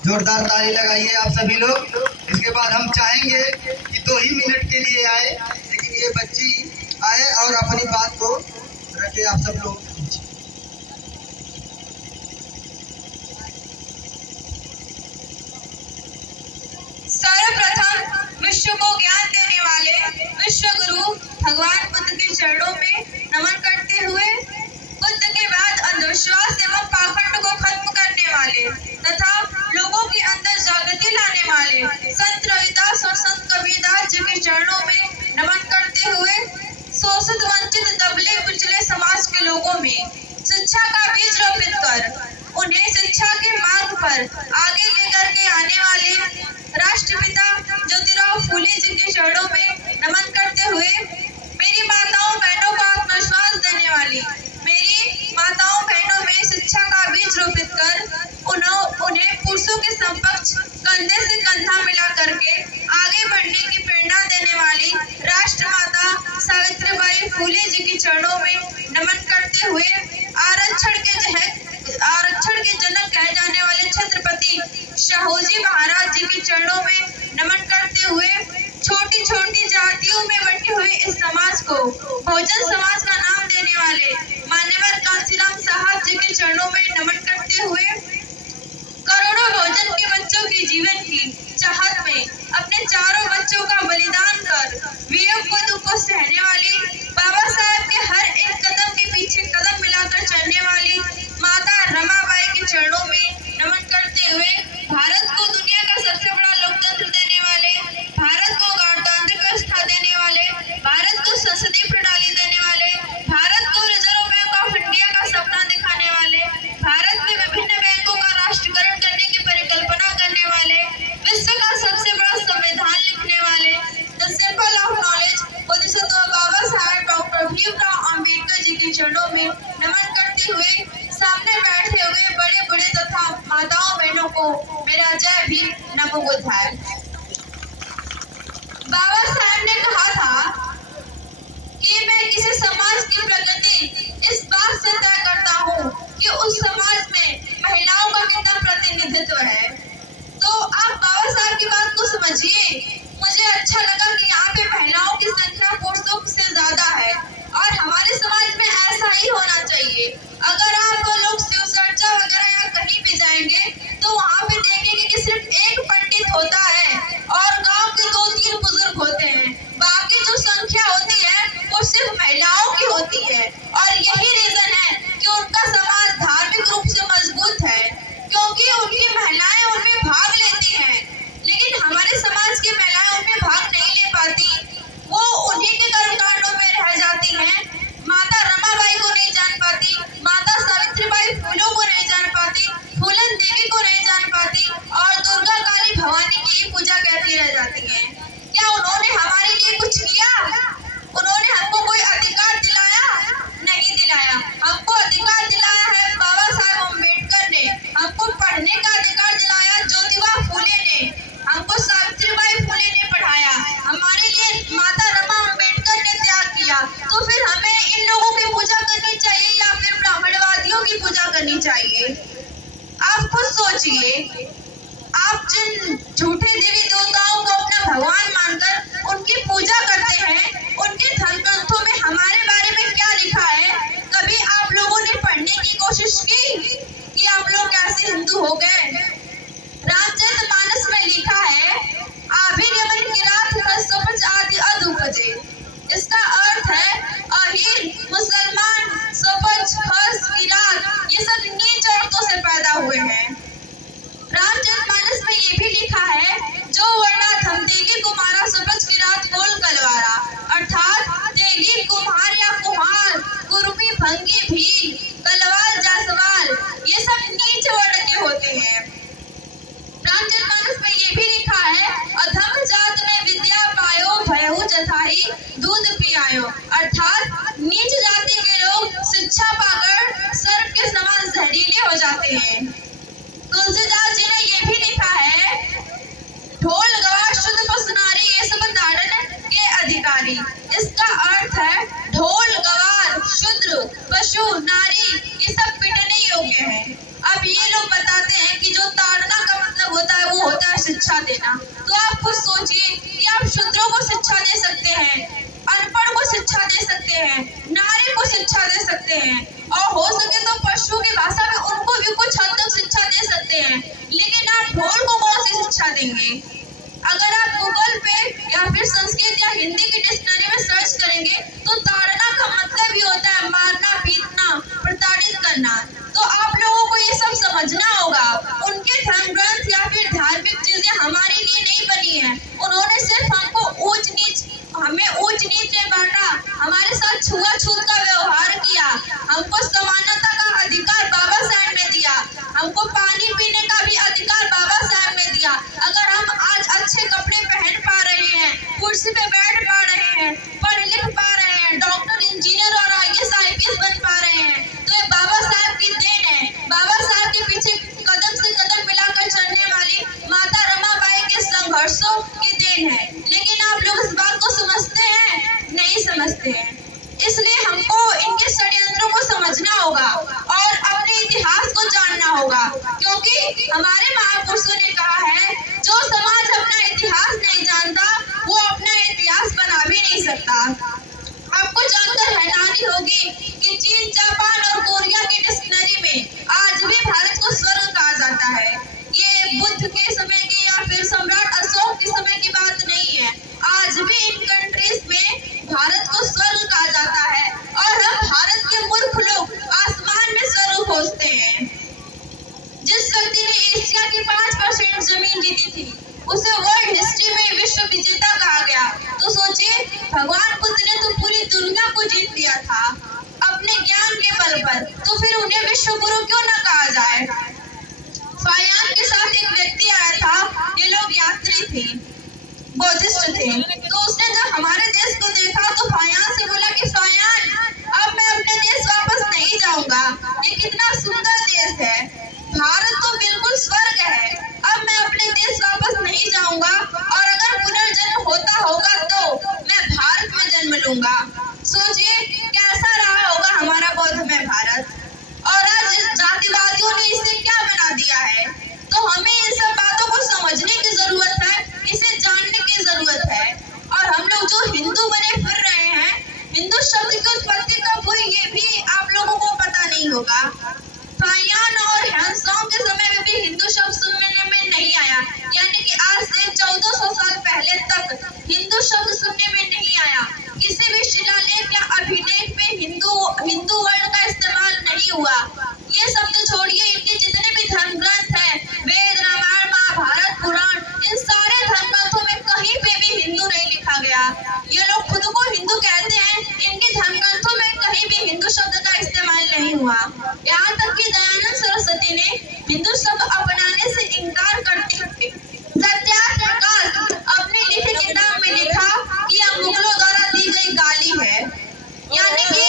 जोरदार ताली लगाइए आप सभी लोग। इसके बाद हम चाहेंगे कि 2 ही मिनट के लिए आए, लेकिन ये बच्ची आए और अपनी बात को रखे। आप सब लोग सर्वप्रथम विश्व को ज्ञान देने वाले विश्व गुरु भगवान बुद्ध के चरणों में नमन करते हुए, बुद्ध के बाद अंधविश्वास एवं पाखंड को खत्म करने वाले तथा लोगों के अंदर जागृति लाने वाले संत रविदास और संत कबीरदास जी के चरणों में नमन करते हुए, शोषित वंचित दबले कुचले समाज के लोगों में शिक्षा का बीज रोपित कर उन्हें शिक्षा के मार्ग पर आगे लेकर के आने वाले राष्ट्रपिता ज्योतिराव फूले जी के चरणों में नमन करते हुए, मेरी माताओं बहनों को आत्मविश्वास देने वाली मेरी माताओं बहनों में शिक्षा का बीज रोपित कर उन्हें पुरुषों के समकक्ष कंधे से कंधा मिला करके आगे बढ़ने की प्रेरणा देने वाली राष्ट्रमाता सावित्रीबाई फूले जी के चरणों में नमन करते हुए, आरक्षण के जनक कहे जाने वाले छत्रपति शाहूजी महाराज जी के चरणों में नमन करते हुए, छोटी छोटी जातियों में बंटे हुए इस समाज को बहुजन समाज का नाम देने वाले मान्यवर कांसीराम साहब जी के चरणों में नमन करते हुए, करोड़ों बहुजन के बच्चों के जीवन की चाहत में अपने चारों बच्चों का बलिदान कर वियोग व दुख को सहने वाली, बाबा साहब के हर एक कदम के पीछे कदम मिलाकर चलने वाली माता रमाबाई के चरणों में नमन करते हुए, भारत को दुनिया का सबसे बड़ा लोकतंत्र देने वाले, भारत को गणतांत्रिक व्यवस्था देने वाले, भारत को संसदीय प्रणाली देने वाले, भारत को रिजर्व बैंक ऑफ इंडिया का सपना दिखाने वाले, भारत में विभिन्न बैंकों का राष्ट्रीयकरण करने की परिकल्पना करने वाले, विश्व का सबसे बड़ा संविधान लिखने वाले, the symbol of knowledge Bodhisattva Baba Saheb doctor Bhimrao Ambedkar ji के चरणों में नमन करते हुए, सामने बैठे हुए बड़े बड़े तथा माताओं बहनों को मेरा जय भीम नमो बुद्धाय। बाबा साहब ने कहा था कि मैं किसी समाज की प्रगति इस बात से तय करता हूँ कि उस समाज में महिलाओं का कितना प्रतिनिधित्व है। तो आप बाबा साहब की बात को समझिए। मुझे अच्छा लगा कि यहाँ पे महिलाओं की संख्या पुरुषों से ज्यादा है और हमारे समाज में ऐसा ही होना चाहिए। अगर आप लोग शिव चर्चा वगैरह या कहीं भी जाएंगे तो वहाँ पे देखेंगे कि सिर्फ एक पंडित होता है और गांव के 2-3 बुजुर्ग होते हैं। बाकी जो संख्या होती है वो सिर्फ महिलाओं की होती है और यही रीजन है कि उनका समाज धार्मिक रूप से मजबूत है, क्योंकि उनकी महिलाएं उनमें भाग लेती हैं। लेकिन हमारे समाज की महिलाएं उनमें भाग नहीं ले पाती, वो उन्हीं के कर्मकांडों में रह जाती हैं। माता रमाबाई को नहीं जान पाती, माता सावित्रीबाई फूलों को नहीं जान पाती, फूलन देवी को नहीं जान पाती और दुर्गा काली भवानी की पूजा करती रह जाती हैं। क्या उन्होंने हमारे लिए कुछ किया? उन्होंने हमको कोई अधिकार दिलाया? नहीं दिलाया। हमको अधिकार दिलाया है बाबा साहेब अम्बेडकर ने, हमको पढ़ने का अधिकार दिलाया ज्योतिबा फूले ने, हमको सावित्रीबाई फूले ने पढ़ाया, हमारे लिए माता रमा अम्बेडकर ने त्याग किया। तो फिर हमें इन लोगों की पूजा करनी चाहिए या फिर ब्राह्मणवादियों की पूजा करनी चाहिए? आप खुद सोचिए। आप जिन झूठे देवी देवताओं को अपना भगवान मानकर उनकी पूजा करते हैं, उनके धर्मग्रंथों में हमारे बारे में क्या लिखा है? कभी आप लोगों ने पढ़ने की कोशिश की कि आप लोग कैसे हिंदू हो गए? रामचरितमानस में लिखा है, आभिगमन किरात कस्वपच आदि अधुपजे। इसका अर्थ है अहीर, मुसलमान, स्वपच, खस, किरात ये सब नीच औरतों से पैदा हुए हैं। रामचरितमानस में ये भी लिखा है, जो वर्णा थम देगी कुमारा स्वपच किरात कोल कलवारा, अर्थात देगी कुम्हार या कुम्हार, कुर्मी, भंगी, भील, कलवार, जासवाल ये सब नीच वर्ण के होते हैं। रामचरितमानस में ये भी लिखा है, अधम जात में विद्या पायो भयहु जथाई दूध पियायो, अर्थात नीच जाति के लोग शिक्षा पाकर सर्प के समान जहरीले हो जाते हैं। तुलसीदास जी ने ये भी लिखा है, ढोल गवार शुद्ध पशु नारी ये सब धारण के अधिकारी। इसका अर्थ है ढोल गवार, शुद्र, पशु, नारी ये सब पिटने योग्य है। होगा, क्योंकि हमारे महापुरुषों ने कहा है जो समाज अपना इतिहास नहीं जानता वो अपना इतिहास बना भी नहीं सकता। आपको जानकर हैरानी होगी कि चीन, जापान और कोरिया की डिक्शनरी में आज भी भारत को स्वर्ग कहा जाता है। ये बुद्ध के समय की या फिर सम्राट अशोक के समय की बात नहीं है। आज भी इन कंट्रीज में भारत को स्वर्ग कहा जाता है और हम भारत के मूर्ख लोग आसमान में स्वर्ग खोजते हैं। जिस व्यक्ति ने एशिया की 5% जमीन जीती थी उसे वर्ल्ड हिस्ट्री में विश्व विजेता कहा गया। तो सोचिए, भगवान बुद्ध ने तो पूरी दुनिया को जीत लिया था अपने ज्ञान के बल पर, तो फिर उन्हें विश्व गुरु क्यों न कहा जाए। फायान के साथ एक व्यक्ति आया था, ये लोग यात्री थे, बौद्धिस्ट थे। तो उसने जब हमारे देश को देखा तो फायान से बोला कि फायान, अब मैं अपने देश वापस नहीं जाऊंगा, ये कितना सुंदर देश है, भारत तो बिल्कुल स्वर्ग है, अब मैं अपने देश वापस नहीं जाऊंगा और अगर पुनर्जन्म होता होगा तो मैं भारत में जन्म लूंगा। सोचिए कैसा रहा होगा हमारा बौद्धमय भारत। और आज जातिवादियों ने इसे क्या बना दिया है। तो हमें इन सब बातों को समझने की जरूरत है, इसे जानने की जरूरत है। और हम लोग जो हिंदू बने फिर रहे हैं, हिंदू शब्द की उत्पत्ति कब हुई ये भी आप लोगों को पता नहीं होगा। फायान और ह्वेनसांग के समय में भी हिंदू शब्द सुनने में नहीं आया, यानी कि आज से 1400 साल पहले तक हिंदू शब्द सुनने में नहीं आया। किसी भी शिलालेख या अभिलेख में हिंदू वर्ड का इस्तेमाल नहीं हुआ। ये सब तो छोड़िए, इनके जितने भी धर्म ग्रंथ हैं, वेद, रामायण, महाभारत, पुराण, इन सारे धर्म ग्रंथों में कहीं पे भी हिंदू नहीं लिखा गया। ये लोग खुद को हिंदू कहते हैं, इनके धर्म ग्रंथों में कहीं भी हिंदू शब्द का इस्तेमाल नहीं हुआ। यहाँ तक कि दयानंद सरस्वती ने हिंदू शब्द अपनाने से इनकार करते हुए सत्याग्रह प्रकाश अपनी लिखी किताब में लिखा कि यह मुगलों द्वारा दी गई गाली है। यानी कि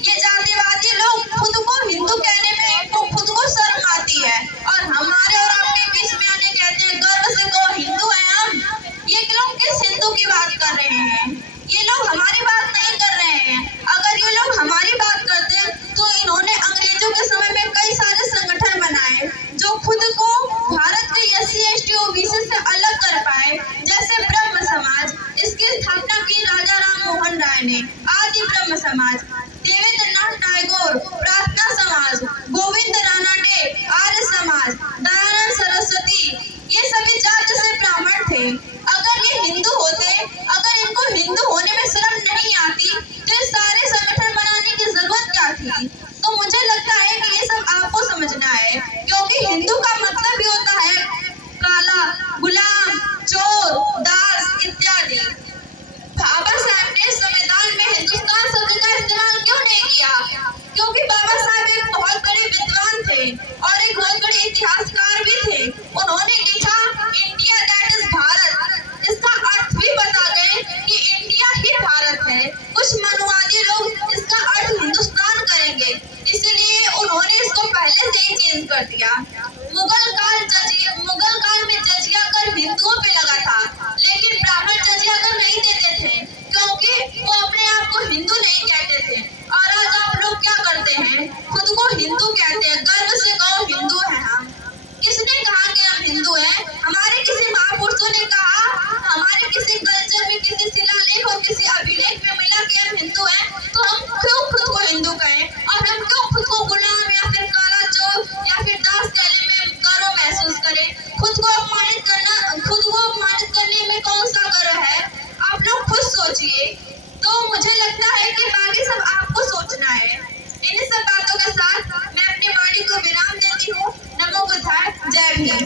ये जातिवादी लोग खुद को हिंदू कहने में इनको खुद को शर्म आती है और हमारे और अपने बीच में आके कहते हैं गर्व से कहो हिंदू है हम। ये लोग किस हिंदू की बात कर रहे हैं? ये लोग हमारी बात नहीं कर रहे हैं। अगर ये लोग हमारी बात करते तो इन्होंने अंग्रेजों के समय में कई सारे संगठन बनाए जो खुद को भारत के SC ST OBC से अलग कर पाए, जैसे ब्रह्म समाज। इसकी स्थापना की राजा राम मोहन राय ने। आदि ब्रह्म समाज, देवेंद्रनाथ टैगोर प्रार्थना समाज, गोविंद रानडे आर्य समाज, दयानंद सरस्वती, ये सभी जाति से ब्राह्मण थे। अगर ये हिंदू होते, अगर इनको हिंदू होने में शर्म नहीं आती तो ये सारे संगठन बनाने की जरूरत क्या थी। तो मुझे लगता है कि ये सब आपको समझना है, क्योंकि हिंदू का मतलब ही होता है काला, गुलाम, चोर, दास इत्यादि। बाबा साहब ने संविधान में हिंदुस्तान शब्द का इस्तेमाल क्यों नहीं किया? क्योंकि बाबा साहब एक बहुत बड़े विद्वान थे और एक बहुत बड़े इतिहासकार भी थे। उन्होंने लिखा इंडिया दैट इज भारत। इसका अर्थ भी बता गए कि इंडिया ही भारत है। कुछ मनुवादी लोग इसका अर्थ हिंदुस्तान करेंगे, इसलिए उन्होंने इसको पहले से ही चेंज कर दिया। मुगल काल में जजिया कर हिंदुओं पे लगा था, लेकिन ब्राह्मण जजिया कर नहीं देते थे क्योंकि वो अपने आप को हिंदू नहीं कहते थे। और आज आप लोग क्या करते हैं, खुद को हिंदू कहते हैं, गर्व से कहो हिंदू हैं हम। किसने कहा कि हम हिंदू हैं? हमारे किसी महापुरुषों ने कहा? हमारे किसी कल्चर में, किसी शिलालेख और किसी अभिलेख में मिला कि हम हिंदू हैं? तो हम क्यों खुद को हिंदू कहें और हम क्यों खुद को गुलाम या फिर काला चोर या फिर दास कहने में गर्व महसूस करें? खुद को अपमानित करने में कौन सा गर्व है? आप लोग खुद सोचिए। तो